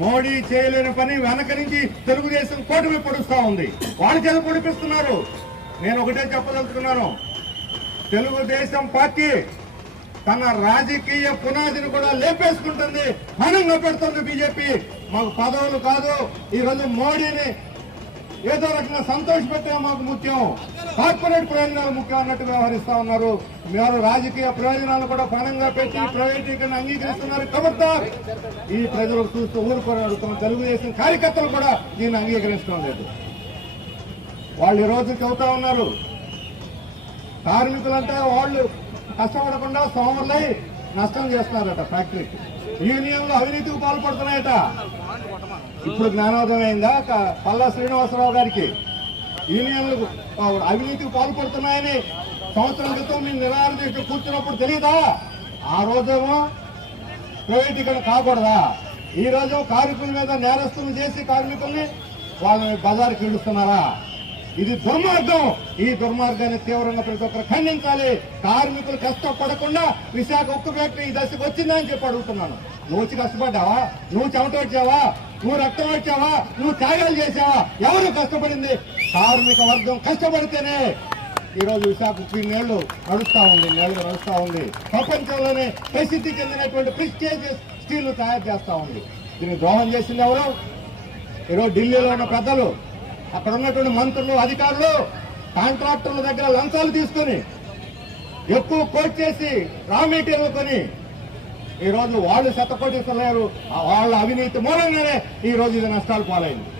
మోడీ చేయలేని పని వెనక నుంచి తెలుగుదేశం కూటమి పొడుస్తా ఉంది. వాళ్ళు చేత పొడిపిస్తున్నారు. నేను ఒకటే చెప్పదలుచుకున్నాను, తెలుగుదేశం పార్టీ తన రాజకీయ పునాదిని కూడా లేపేసుకుంటుంది, హనంగా పెడుతుంది బీజేపీ. మాకు పదవులు కాదు, ఈ రోజు మోడీని ఏదో రకంగా సంతోషపెట్టడం మాకు ముఖ్యం, కార్పొరేట్ ప్రయోజనాలు ముఖ్యం అన్నట్టు వ్యవహరిస్తా ఉన్నారు. మీరు రాజకీయ ప్రయోజనాలు కూడా పణంగా పెట్టి ప్రైవేటీకరణ అంగీకరిస్తున్నారు. కాబట్టి ఈ ప్రజలు చూస్తూ ఊరుకోవడం, తెలుగుదేశం కార్యకర్తలు కూడా దీన్ని అంగీకరించడం లేదు. వాళ్ళు ఈ రోజు చెబుతా ఉన్నారు, కార్మికులంటే వాళ్ళు కష్టపడకుండా సోమరులై నష్టం చేస్తున్నారట ఫ్యాక్టరీకి. యూనియన్లు అవినీతికి పాల్పడుతున్నాయట. ఇప్పుడు జ్ఞానోదయం అయిందా పల్లా శ్రీనివాసరావు గారికి? యూనియన్లు అవినీతికి పాల్పడుతున్నాయని సంవత్సరం క్రితం మీరు నిరాహార దీక్ష కూర్చున్నప్పుడు తెలియదా? ఆ రోజేమో ప్రైవేటీకరణ కాకూడదా? ఈ రోజు కార్మికుల మీద నేరస్తులు చేసి కార్మికుల్ని వాళ్ళని బజారుకి ఇడుస్తున్నారా? ఇది దుర్మార్గం. ఈ దుర్మార్గాన్ని తీవ్రంగా ప్రతి ఒక్కరు ఖండించాలి. కార్మికులు కష్టపడకుండా విశాఖ ఉక్కు ఫ్యాక్టరీ ఈ దశకు వచ్చిందని చెప్పి అడుగుతున్నాను. నువ్వు వచ్చి కష్టపడ్డావా? నువ్వు చెమట వచ్చావా? నువ్వు రక్తం వచ్చావా? నువ్వు త్యాగాలు చేసావా? ఎవరు కష్టపడింది? కార్మిక వర్గం కష్టపడితేనే ఈరోజు విశాఖ ఉక్కు నేళ్లు నడుస్తా ఉంది. ప్రపంచంలోనే ప్రసిద్ధి చెందినటువంటి ప్రెస్టీజ్ స్టీల్ తయారు చేస్తా ఉంది. దీన్ని ద్రోహం చేసింది ఎవరు? ఈరోజు ఢిల్లీలో ఉన్న పెద్దలు, అక్కడ ఉన్నటువంటి మంత్రులు, అధికారులు కాంట్రాక్టర్ల దగ్గర లంచాలు తీసుకుని ఎక్కువ కోట్ చేసి రా మెటీరియల్ కొని ఈ రోజు వాళ్ళు శతకోటీశ్వరులు, వాళ్ళ అవినీతి మూలంగానే ఈ రోజు ఇది నష్టాలు పాలైంది.